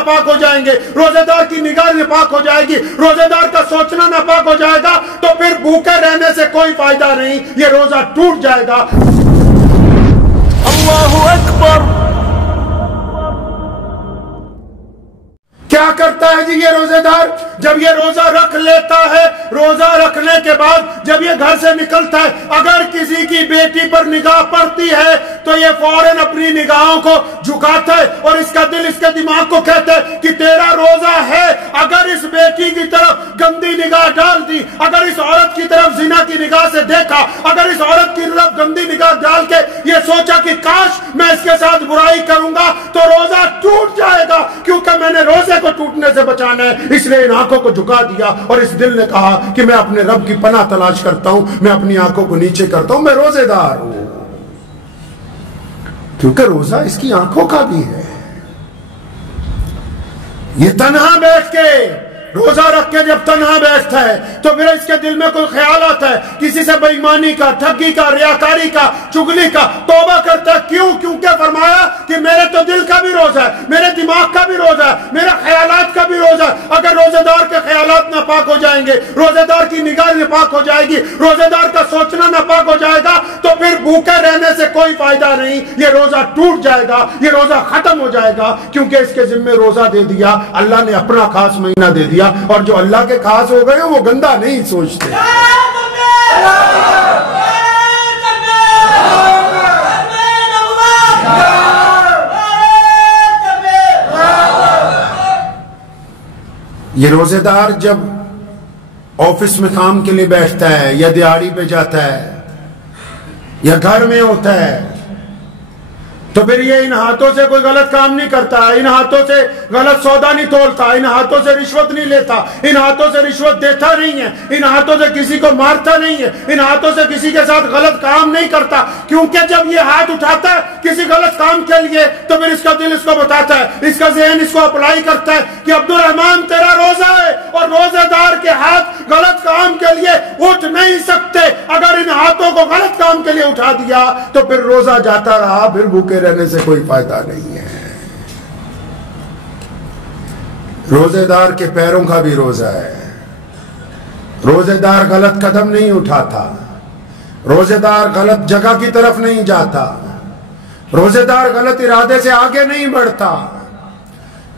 ناپاک ہو جائیں گے، روزے دار کی نگاہ ناپاک ہو جائے گی، روزے دار کا سوچنا ناپاک ہو جائے گا، تو پھر بھوکے رہنے سے کوئی فائدہ نہیں، یہ روزہ ٹوٹ جائے گا۔ اللہ اکبر۔ کیا کرتا ہے جی یہ روزے دار؟ جب یہ روزہ رکھ لیتا ہے، روزہ رکھنے کے بعد جب یہ گھر سے نکلتا ہے، اگر کسی کی بیٹی پر نگاہ پڑتی ہے تو یہ فوراً اپنی نگاہوں کو جھکاتا ہے اور اس کا دل اس کے دماغ کو کہتا ہے کہ تیرا روزہ ہے۔ اگر اس بیٹی کی طرف گندی نگاہ ڈال دی، اگر اس عورت کی طرف زنا کی نگاہ سے دیکھا، اگر اس عورت کی طرف گندی نگاہ ڈال کے یہ سوچا کہ کاش میں اس کے ساتھ برائی کروں گا، تو روزہ ٹوٹ جائے گا، کیونکہ میں نے روزے کو ٹوٹنے سے بچانا ہے، اس لیے ان آنکھوں کو جھکا دیا اور اس دل نے کہا کہ میں اپنے رب کی پناہ تلاش کرتا ہوں، میں اپنی آنکھوں کو نیچے کرتا ہوں، میں روزے دار ہوں، کیونکہ روزہ اس کی آنکھوں کا بھی ہے۔ یہ تنہا بیٹھ کے روزہ رکھ کے جب تنہا بیٹھتا ہے تو پھر اس کے دل میں کوئی خیال آتا ہے کسی سے بے ایمانی کا، ٹھگی کا، ریاکاری کا، چگلی کا، توبہ کرتا ہے۔ کیونکہ فرمایا کہ میرے تو دل کا بھی روزہ ہے، میرے دماغ کا بھی روزہ ہے، میرے خیالات کا بھی روزہ ہے۔ اگر روزے دار کے خیالات ناپاک ہو جائیں گے، روزے دار کی نگاہ ناپاک ہو جائے گی، روزے دار کا سوچنا ناپاک ہو جائے گا، تو پھر بھوکے رہنے سے کوئی فائدہ نہیں، یہ روزہ ٹوٹ جائے گا، یہ روزہ ختم ہو جائے گا، کیونکہ اس کے ذمہ روزہ دے دیا اللہ نے، اپنا خاص مہینہ دے دیا، اور جو اللہ کے خاص ہو گئے وہ گندا نہیں سوچتے۔ یہ روزے دار جب آفس میں کام کے لیے بیٹھتا ہے یا دیہڑی پہ جاتا ہے یا گھر میں ہوتا ہے تو پھر یہ ان ہاتھوں سے کوئی غلط کام نہیں کرتا، ان ہاتھوں سے غلط سودا نہیں تولتا، ان ہاتھوں سے رشوت نہیں لیتا، ان ہاتھوں سے رشوت دیتا نہیں ہے، ان ہاتھوں سے کسی کو مارتا نہیں ہے، ان ہاتھوں سے کسی کے ساتھ غلط کام نہیں کرتا، کیونکہ جب یہ ہاتھ اٹھاتا ہے کسی غلط کام کے لیے تو پھر اس کا دل اس کو بتاتا ہے، اس کا ذہن اس کو اپلائی کرتا ہے کہ عبدالرحمن تیرا روزہ ہے، اور روزے دار کے ہاتھ غلط کام کے لیے اٹھ نہیں سکتے۔ اگر ان ہاتھوں کو غلط کام کے لیے اٹھا دیا تو پھر روزہ جاتا رہا، پھر بھوکے رہنے سے کوئی فائدہ نہیں ہے۔ روزے دار کے پیروں کا بھی روزہ ہے، روزے دار غلط قدم نہیں اٹھاتا، روزے دار غلط جگہ کی طرف نہیں جاتا، روزے دار غلط ارادے سے آگے نہیں بڑھتا،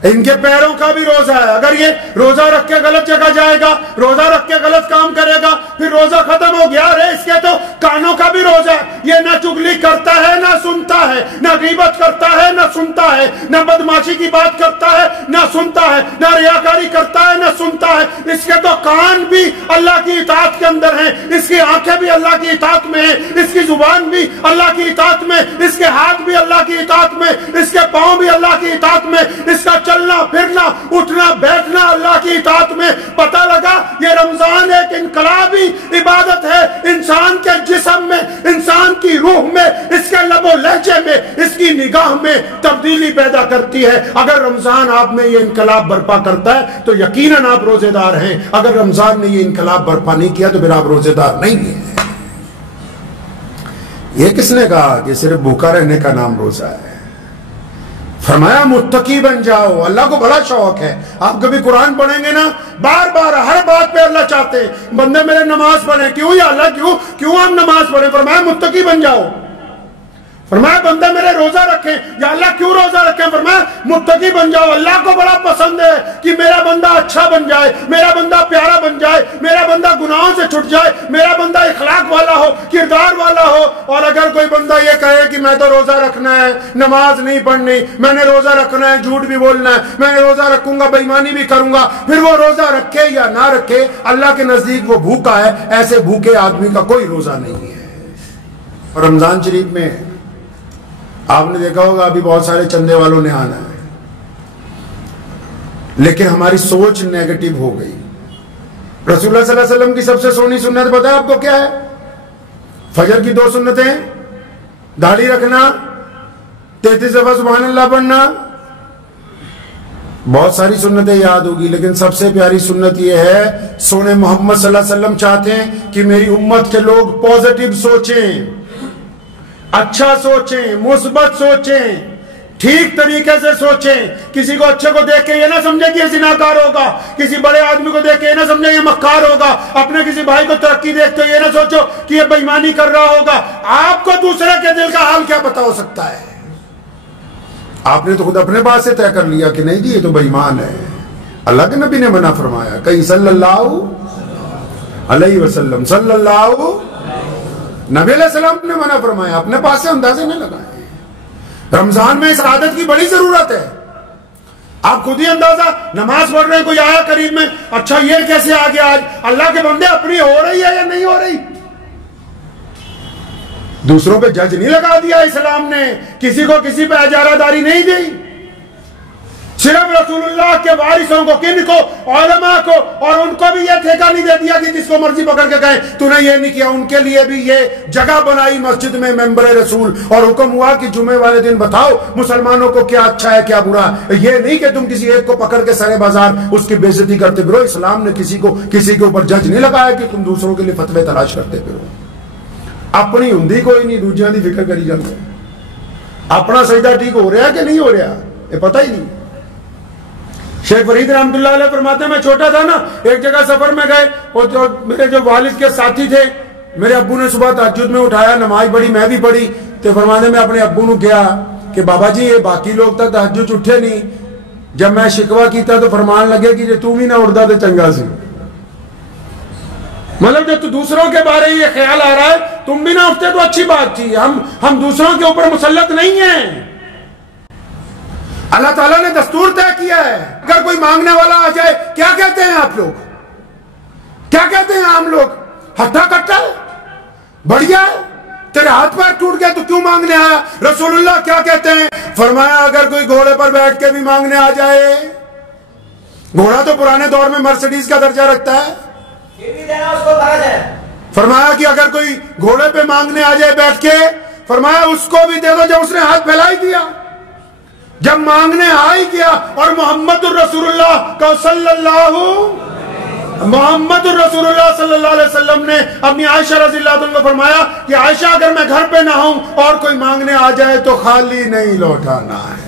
ان کے پیروں کا بھی روزہ ہے۔ اگر یہ روزہ رکھ کے غلط جگہ جائے گا، روزہ رکھ کے غلط کام کرے گا، پھر روزہ ختم ہو گیا۔ ارے اس کے تو کانوں کا بھی روزہ ہے، یہ نہ چگلی کرتا ہے نہ سنتا ہے، نہ غیبت کرتا ہے نہ سنتا ہے، نہ بدماشی کی بات کرتا ہے نہ سنتا ہے، نہ ریاکاری کرتا ہے نہ سنتا ہے۔ اس کے تو کان بھی اللہ کی اطاعت کے اندر ہیں، اس کی آنکھیں بھی اللہ کی اطاعت میں ہیں، اس کی زبان بھی اللہ کی اطاعت میں، اس کے ہاتھ بھی اللہ کی اطاعت میں، اس کے پاؤں بھی اللہ کی اطاعت میں، اس کا چلنا پھرنا اٹھنا بیٹھنا اللہ کی اطاعت میں۔ پتہ لگا یہ رمضان ایک انقلابی عبادت ہے، انسان کے جسم میں، انسان کی روح میں، اس کے لب و لہجے میں، اس کی نگاہ میں تبدیلی پیدا کرتی ہے۔ اگر رمضان آپ میں یہ انقلاب برپا کرتا ہے تو یقیناً آپ روزے دار ہیں، اگر رمضان نے یہ انقلاب برپا نہیں کیا تو پھر آپ روزے دار نہیں ہیں۔ یہ کس نے کہا کہ صرف بھوکا رہنے کا نام روزہ ہے؟ فرمایا متقی بن جاؤ۔ اللہ کو بڑا شوق ہے، آپ کبھی قرآن پڑھیں گے نا، بار بار ہر بات پہ اللہ چاہتے ہیں بندے میرے نماز پڑھیں۔ کیوں یا اللہ کیوں ہم نماز پڑھیں؟ فرمایا متقی بن جاؤ۔ فرمایا بندے میرے روزہ رکھیں، یا اللہ کیوں روزہ رکھیں؟ فرمایا متقی بن جاؤ۔ اللہ کو بڑا پسند ہے کہ میرا بندہ اچھا بن جائے، میرا بندہ پیارا بن جائے، میرا بندہ گناہوں سے چھٹ جائے، میرا بندہ اخلاق والا ہو، کردار والا ہو۔ اور اگر کوئی بندہ یہ کہے کہ میں تو روزہ رکھنا ہے، نماز نہیں پڑھنی، میں نے روزہ رکھنا ہے، جھوٹ بھی بولنا ہے، میں نے روزہ رکھوں گا، بے ایمانی بھی کروں گا، پھر وہ روزہ رکھے یا نہ رکھے اللہ کے نزدیک وہ بھوکا ہے۔ ایسے بھوکے آدمی کا کوئی روزہ نہیں ہے۔ اور رمضان شریف میں آپ نے دیکھا ہوگا ابھی بہت سارے چندے والوں نے آنا ہے، لیکن ہماری سوچ نیگیٹو ہو گئی۔ رسول اللہ صلی اللہ علیہ وسلم کی سب سے سونی سنت پتہ ہے آپ کو کیا ہے؟ فجر کی 2 سنتیں، داڑھی رکھنا، 33 دفعہ سبحان اللہ پڑھنا۔ بہت ساری سنتیں یاد ہوگی، لیکن سب سے پیاری سنت یہ ہے، سونے محمد صلی اللہ علیہ وسلم چاہتے ہیں کہ میری امت کے لوگ پازیٹو سوچیں، اچھا سوچیں، مثبت سوچیں، ٹھیک طریقے سے سوچیں. کسی کو اچھے کو دیکھ کے یہ نہ سمجھے کہ یہ زناکار ہوگا, کسی بڑے آدمی کو دیکھ کے یہ نہ سمجھے یہ مکار ہوگا, اپنے کسی بھائی کو ترقی دیکھتے یہ نہ سوچو کہ یہ بے ایمانی کر رہا ہوگا. آپ کو دوسرے کے دل کا حال کیا پتا ہو سکتا ہے؟ آپ نے تو خود اپنے بات سے طے کر لیا کہ نہیں جی یہ تو بے ایمان ہے. اللہ کے نبی نے منع فرمایا, کہیں صلی اللہ علیہ وسلم, صلی اللہ نبی علیہ السلام نے منع فرمایا. اپنے پاس سے اندازے نہ لگائیں. رمضان میں اس عادت کی بڑی ضرورت ہے. آپ خود ہی اندازہ, نماز پڑھ رہے ہیں, کوئی آیا قریب میں, اچھا یہ کیسے آ گیا آج, اللہ کے بندے اپنی ہو رہی ہے یا نہیں ہو رہی؟ دوسروں پہ جج نہیں لگا دیا اسلام نے, کسی کو کسی پہ اجارہ داری نہیں دی. صرف رسول اللہ کے وارثوں کو, کن کو, علماء کو, اور ان کو بھی یہ ٹھیکہ نہیں دے دیا کہ جس کو مرضی پکڑ کے کہیں تو نے یہ نہیں کیا. ان کے لیے بھی یہ جگہ بنائی مسجد میں ممبر رسول, اور حکم ہوا کہ جمعے والے دن بتاؤ مسلمانوں کو کیا اچھا ہے کیا برا. یہ نہیں کہ تم کسی ایک کو پکڑ کے سرے بازار اس کی بے عزتی کرتے پھرو. اسلام نے کسی کو کسی کے اوپر جج نہیں لگایا کہ تم دوسروں کے لیے فتوے تلاش کرتے پھرو. اپنی ہندی کوئی نہیں, دوجیاں دی فکر کری جاتے. اپنا سجدہ ٹھیک ہو رہا ہے کہ نہیں ہو رہا یہ پتہ ہی نہیں. شیخ فرید رحمت اللہ علیہ فرماتے ہیں میں چھوٹا تھا نا, ایک جگہ سفر میں گئے, اور میرے جو والد کے ساتھی تھے, میرے ابو نے صبح تہجد میں اٹھایا, نماز پڑھی, میں بھی پڑھی. تو فرماتے میں اپنے ابو نے کیا کہ بابا جی یہ باقی لوگ تک تہجد اٹھے نہیں. جب میں شکوہ کیتا تو فرمان لگے کہ تم ہی نہ اٹھتا تو چنگا سی. مطلب جب تو دوسروں کے بارے میں یہ خیال آ رہا ہے تم بھی نہ اٹھتے تو اچھی بات تھی. ہم دوسروں کے اوپر مسلط نہیں ہیں. اللہ تعالیٰ نے دستور طے کیا ہے. اگر کوئی مانگنے والا آ جائے کیا کہتے ہیں آپ لوگ, کیا کہتے ہیں عام لوگ؟ ہٹا کٹا بڑھیا ہے, تیرے ہاتھ پیر ٹوٹ گیا تو کیوں مانگنے آیا؟ رسول اللہ کیا کہتے ہیں؟ فرمایا اگر کوئی گھوڑے پر بیٹھ کے بھی مانگنے آ جائے, گھوڑا تو پرانے دور میں مرسیڈیز کا درجہ رکھتا ہے, فرمایا کہ اگر کوئی گھوڑے پہ مانگنے آ جائے بیٹھ کے, فرمایا اس کو بھی دے دو جب اس نے ہاتھ پھیلا دیا. جب مانگنے آ ہی گیا اور محمد الرسول اللہ کا محمد الرسول اللہ صلی اللہ علیہ وسلم نے اپنی عائشہ رضی اللہ عنہ کو فرمایا کہ عائشہ اگر میں گھر پہ نہ ہوں اور کوئی مانگنے آ جائے تو خالی نہیں لوٹانا ہے.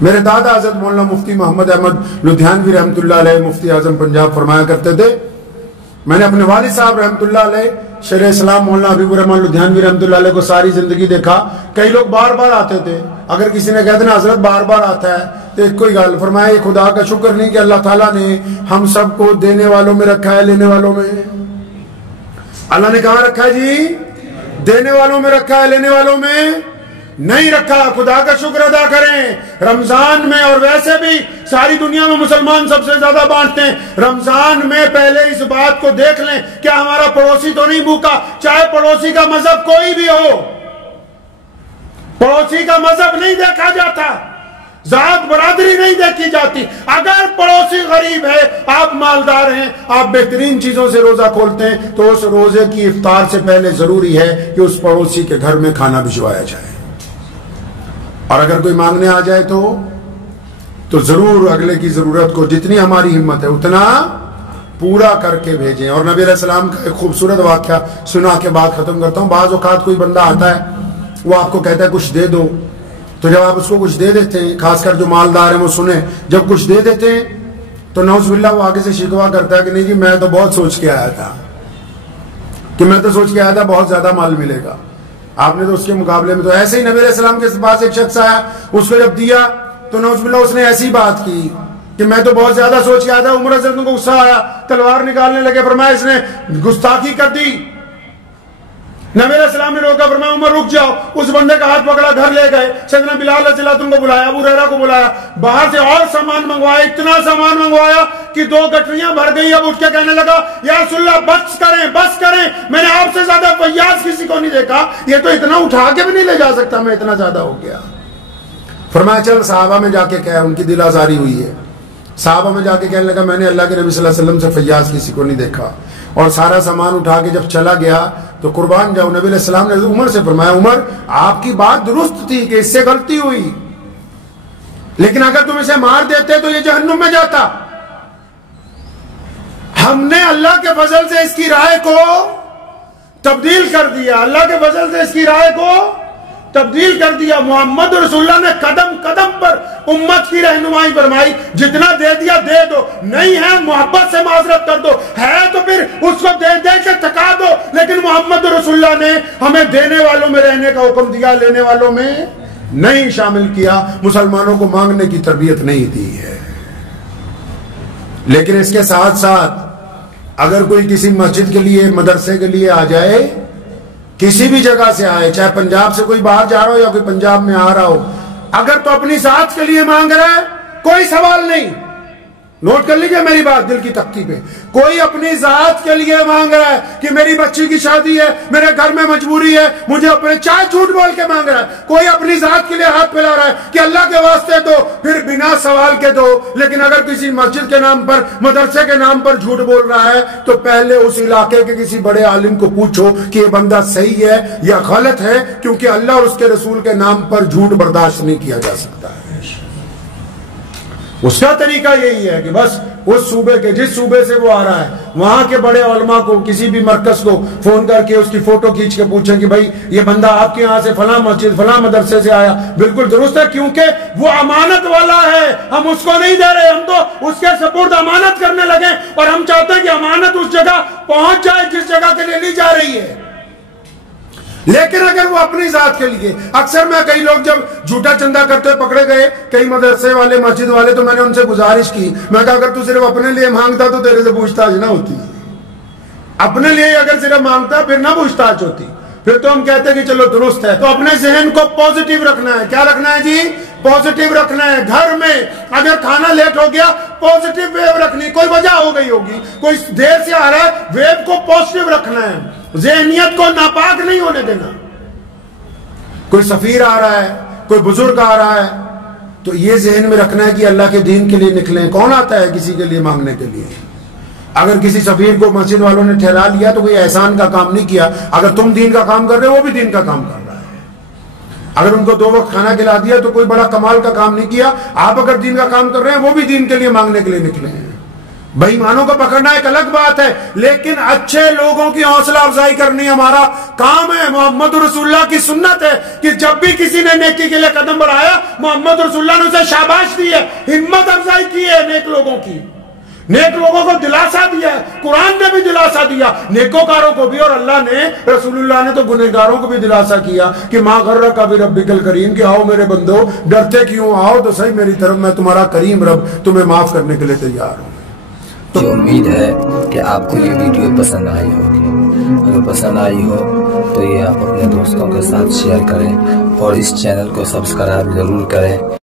میرے دادا حضرت مولانا مفتی محمد احمد لدھیانوی رحمت اللہ علیہ, مفتی اعظم پنجاب, فرمایا کرتے تھے میں نے اپنے والد صاحب رحمت اللہ علیہ شیخ اسلام مولانا حبیب الرحمن لدھیانوی رحمت اللہ علیہ کو ساری زندگی دیکھا. کئی لوگ بار بار آتے تھے, اگر کسی نے کہہ دینا حضرت بار بار آتا ہے تو ایک کوئی گل, فرمایا یہ خدا کا شکر نہیں کہ اللہ تعالیٰ نے ہم سب کو دینے والوں میں رکھا ہے لینے والوں میں. اللہ نے کہاں رکھا ہے جی؟ دینے والوں میں رکھا ہے, لینے والوں میں نہیں رکھا. خدا کا شکر ادا کریں. رمضان میں اور ویسے بھی ساری دنیا میں مسلمان سب سے زیادہ بانٹتے ہیں. رمضان میں پہلے اس بات کو دیکھ لیں کہ ہمارا پڑوسی تو نہیں بھوکا, چاہے پڑوسی کا مذہب کوئی بھی ہو. پڑوسی کا مذہب نہیں دیکھا جاتا, ذات برادری نہیں دیکھی جاتی. اگر پڑوسی غریب ہے, آپ مالدار ہیں, آپ بہترین چیزوں سے روزہ کھولتے ہیں, تو اس روزے کی افطار سے پہلے ضروری ہے کہ اس پڑوسی کے گھر میں کھانا بھجوایا جائے. اور اگر کوئی مانگنے آ جائے تو ضرور اگلے کی ضرورت کو جتنی ہماری ہمت ہے اتنا پورا کر کے بھیجیں. اور نبی علیہ السلام کا ایک خوبصورت واقعہ سنا کے بعد ختم کرتا ہوں. بعض اوقات کوئی بندہ آتا ہے, وہ آپ کو کہتا ہے کچھ دے دو, تو جب آپ اس کو کچھ دے دیتے ہیں, خاص کر جو مالدار ہیں وہ سنیں, جب کچھ دے دیتے ہیں تو نعوذ باللہ وہ آگے سے شکوہ کرتا ہے کہ نہیں جی میں تو بہت سوچ کے آیا تھا, بہت زیادہ مال ملے گا. آپ نے تو اس کے مقابلے میں تو ایسے ہی نبی علیہ السلام کے پاس ایک شخص آیا, اس کو جب دیا تو نعوذ باللہ اس نے ایسی بات کی کہ میں تو بہت زیادہ سوچ کے آیا تھا. عمر حضرت کو غصہ آیا, تلوار نکالنے لگے, فرمایا اس نے گستاخی کر دی. نبی علیہ السلام نے روکا, فرمایا عمر رک جاؤ. اس بندے کا ہاتھ پکڑا, گھر لے گئے, سیدنا بلال رضی اللہ عنہ کو بلایا, ابو ہریرہ کو بلایا, باہر سے اور سامان منگوایا, اتنا سامان منگوایا کہ 2 گٹریاں بھر گئی. اب اٹھ کے کہنے لگا یا رسول اللہ بس کریں, میں نے آپ سے زیادہ فیاض کسی کو نہیں دیکھا, یہ تو اتنا اٹھا کے بھی نہیں لے جا سکتا, میں اتنا زیادہ ہو گیا. فرمایا چل صحابہ میں جا کے کہہ, ان کی دل آزاری ہوئی ہے. صحابہ میں جا کے کہنے لگا میں نے اللہ کے نبی صلی اللہ علیہ وسلم سے فیاض کسی کو نہیں دیکھا. اور سارا سامان اٹھا کے جب چلا گیا تو قربان جاؤ, نبی علیہ السلام نے عمر سے فرمایا عمر آپ کی بات درست تھی کہ اس سے غلطی ہوئی, لیکن اگر تم اسے مار دیتے تو یہ جہنم میں جاتا. ہم نے اللہ کے فضل سے اس کی رائے کو تبدیل کر دیا, اللہ کے فضل سے اس کی رائے کو تبدیل کر دیا. محمد رسول اللہ نے قدم قدم پر امت کی رہنمائی فرمائی. جتنا دے دیا دے دو, نہیں ہے محبت سے معذرت کر دو, ہے تو پھر اس کو دے دے کے تھکا دو. لیکن محمد رسول اللہ نے ہمیں دینے والوں میں رہنے کا حکم دیا, لینے والوں میں نہیں شامل کیا. مسلمانوں کو مانگنے کی تربیت نہیں دی ہے. لیکن اس کے ساتھ ساتھ اگر کوئی کسی مسجد کے لیے, مدرسے کے لیے آ جائے, کسی بھی جگہ سے آئے, چاہے پنجاب سے کوئی باہر جا رہا ہو یا کوئی پنجاب میں آ رہا ہو, اگر تو اپنی ذات کے لیے مانگ رہا ہے کوئی سوال نہیں. نوٹ کر لیجئے میری بات دل کی تختی پہ. کوئی اپنی ذات کے لیے مانگ رہا ہے کہ میری بچی کی شادی ہے, میرے گھر میں مجبوری ہے, مجھے اپنے, چاہے جھوٹ بول کے مانگ رہا ہے. کوئی اپنی ذات کے لیے ہاتھ پھیلا رہا ہے کہ اللہ کے واسطے دو, پھر بنا سوال کے دو. لیکن اگر کسی مسجد کے نام پر, مدرسے کے نام پر جھوٹ بول رہا ہے تو پہلے اس علاقے کے کسی بڑے عالم کو پوچھو کہ یہ بندہ صحیح ہے یا غلط ہے, کیونکہ اللہ اور اس کے رسول کے نام پر جھوٹ برداشت نہیں کیا جا سکتا ہے. اس کا طریقہ یہی ہے کہ بس اس صوبے کے, جس صوبے سے وہ آ رہا ہے, وہاں کے بڑے علماء کو, کسی بھی مرکز کو فون کر کے اس کی فوٹو کھینچ کے پوچھیں کہ بھائی یہ بندہ آپ کے یہاں سے فلاں مسجد, فلاں مدرسے سے آیا, بالکل درست ہے, کیونکہ وہ امانت والا ہے. ہم اس کو نہیں دے رہے, ہم تو اس کے سپرد امانت کرنے لگے, اور ہم چاہتے ہیں کہ امانت اس جگہ پہنچ جائے جس جگہ کے لیے لی جا رہی ہے. لیکن اگر وہ اپنی ذات کے لیے, اکثر میں کئی لوگ جب جھوٹا چندہ کرتے پکڑے گئے, کئی مدرسے والے, مسجد والے, تو میں نے ان سے گزارش کی, میں کہا اگر تو صرف اپنے لیے مانگتا تو تیرے سے پوچھ تاچھ نہ ہوتی. اپنے لیے اگر صرف مانگتا پھر نہ پوچھ تاچھ ہوتی. پھر تو ہم کہتے کہ چلو درست ہے. تو اپنے ذہن کو پوزیٹیو رکھنا ہے. کیا رکھنا ہے جی؟ پوزیٹیو رکھنا ہے. گھر میں اگر کھانا لیٹ ہو گیا, پوزیٹیو ویو رکھنی, کوئی وجہ ہو گئی ہوگی, کوئی دیر سے آ رہا ہے, ویو کو پوزیٹیو رکھنا ہے, ذہنیت کو ناپاک نہیں ہونے دینا. کوئی سفیر آ رہا ہے, کوئی بزرگ آ رہا ہے, تو یہ ذہن میں رکھنا ہے کہ اللہ کے دین کے لیے نکلیں. کون آتا ہے کسی کے لیے مانگنے کے لیے؟ اگر کسی سفیر کو مسجد والوں نے ٹھہرا لیا تو کوئی احسان کا کام نہیں کیا. اگر تم دین کا کام کر رہے ہو, وہ بھی دین کا کام کر رہا ہے. اگر ان کو 2 وقت کھانا کھلا دیا تو کوئی بڑا کمال کا کام نہیں کیا. آپ اگر دین کا کام کر رہے ہیں, وہ بھی دین کے لیے مانگنے کے لیے نکلے ہیں. بے ایمانوں کو پکڑنا ایک الگ بات ہے, لیکن اچھے لوگوں کی حوصلہ افزائی کرنی ہمارا کام ہے. محمد رسول اللہ کی سنت ہے کہ جب بھی کسی نے نیکی کے لیے قدم بڑھایا, محمد رسول اللہ نے اسے شاباش دی ہے, ہمت افزائی کی ہے نیک لوگوں کی, نیک لوگوں کو دلاسا دیا ہے. قرآن نے بھی دلاسا دیا نیکوکاروں کو بھی, اور اللہ نے, رسول اللہ نے تو گنہگاروں کو بھی دلاسا کیا کہ ما غرک بربک الکریم, کہ آؤ میرے بندو, ڈرتے کیوں, آؤ تو صحیح میری طرف, میں تمہارا کریم رب تمہیں معاف کرنے کے لیے تیار ہوں. تو امید ہے کہ آپ کو یہ ویڈیو پسند آئی ہوگی. اگر پسند آئی ہو تو یہ آپ اپنے دوستوں کے ساتھ شیئر کریں, اور اس چینل کو سبسکرائب ضرور کریں.